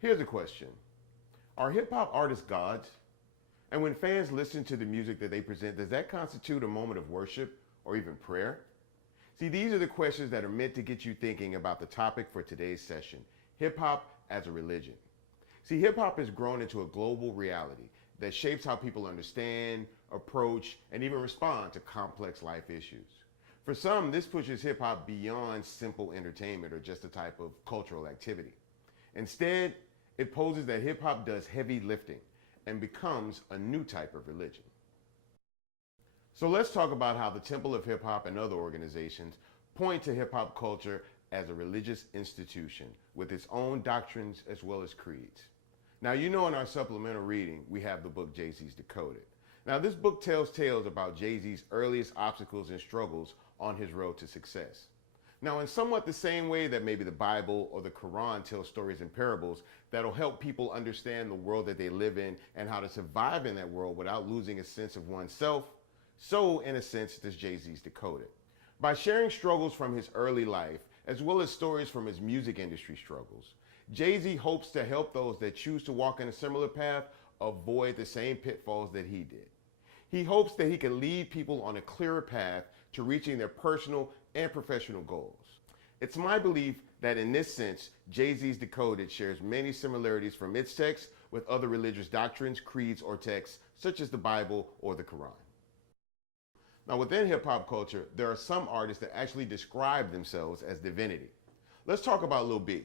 Here's a question. Are hip hop artists gods? And when fans listen to the music that they present, does that constitute a moment of worship or even prayer? See, these are the questions that are meant to get you thinking about the topic for today's session, hip hop as a religion. See, hip hop has grown into a global reality that shapes how people understand, approach, and even respond to complex life issues. For some, this pushes hip hop beyond simple entertainment or just a type of cultural activity. Instead, it poses that hip hop does heavy lifting and becomes a new type of religion. So let's talk about how the Temple of Hip Hop and other organizations point to hip hop culture as a religious institution with its own doctrines as well as creeds. Now, you know, in our supplemental reading, we have the book Jay-Z's Decoded. Now, this book tells tales about Jay-Z's earliest obstacles and struggles on his road to success. Now, in somewhat the same way that maybe the Bible or the Quran tells stories and parables that'll help people understand the world that they live in and how to survive in that world without losing a sense of oneself, so in a sense does Jay-Z's Decoded. By sharing struggles from his early life, as well as stories from his music industry struggles, Jay-Z hopes to help those that choose to walk in a similar path avoid the same pitfalls that he did. He hopes that he can lead people on a clearer path to reaching their personal and professional goals. It's my belief that in this sense, Jay-Z's Decoded shares many similarities from its text with other religious doctrines, creeds, or texts such as the Bible or the Quran. Now, within hip hop culture, there are some artists that actually describe themselves as divinity. Let's talk about Lil B,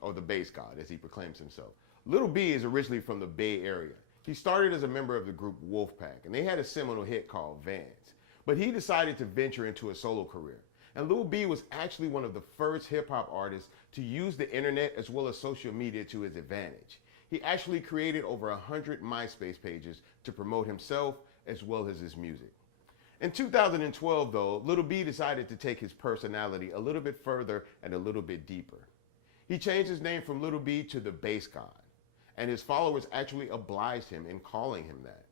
or the bass god as he proclaims himself. Lil B is originally from the Bay Area. He started as a member of the group Wolfpack, and they had a seminal hit called Vans. But he decided to venture into a solo career. And Lil B was actually one of the first hip hop artists to use the internet as well as social media to his advantage. He actually created over 100 MySpace pages to promote himself as well as his music. In 2012, though, Lil B decided to take his personality a little bit further and a little bit deeper. He changed his name from Lil B to the Bass God, and his followers actually obliged him in calling him that.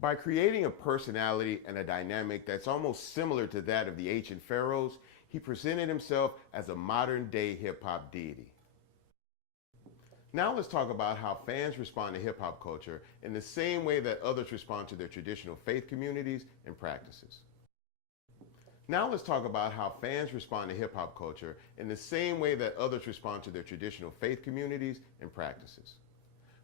By creating a personality and a dynamic that's almost similar to that of the ancient pharaohs, he presented himself as a modern-day hip-hop deity. Now let's talk about how fans respond to hip-hop culture in the same way that others respond to their traditional faith communities and practices. Now let's talk about how fans respond to hip-hop culture in the same way that others respond to their traditional faith communities and practices.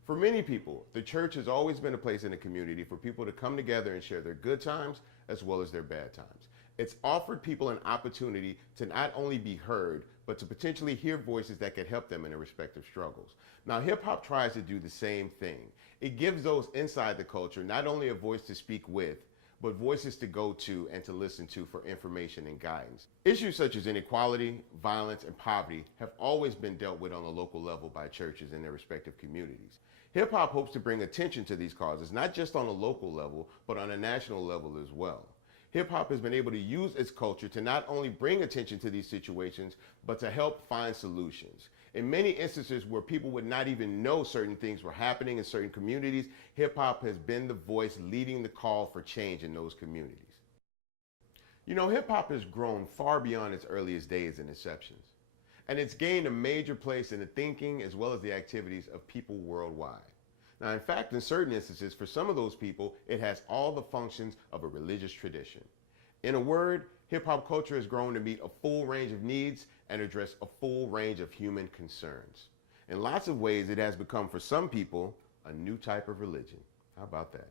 For many people, the church has always been a place in the community for people to come together and share their good times as well as their bad times. It's offered people an opportunity to not only be heard, but to potentially hear voices that could help them in their respective struggles. Now, hip-hop tries to do the same thing. It gives those inside the culture not only a voice to speak with, but voices to go to and to listen to for information and guidance. Issues such as inequality, violence, and poverty have always been dealt with on a local level by churches in their respective communities. Hip-hop hopes to bring attention to these causes, not just on a local level, but on a national level as well. Hip-hop has been able to use its culture to not only bring attention to these situations, but to help find solutions. In many instances where people would not even know certain things were happening in certain communities, hip-hop has been the voice leading the call for change in those communities. You know, hip-hop has grown far beyond its earliest days and inceptions, and it's gained a major place in the thinking as well as the activities of people worldwide. Now, in fact, in certain instances, for some of those people, it has all the functions of a religious tradition. In a word, hip-hop culture has grown to meet a full range of needs and address a full range of human concerns. In lots of ways, it has become, for some people, a new type of religion. How about that?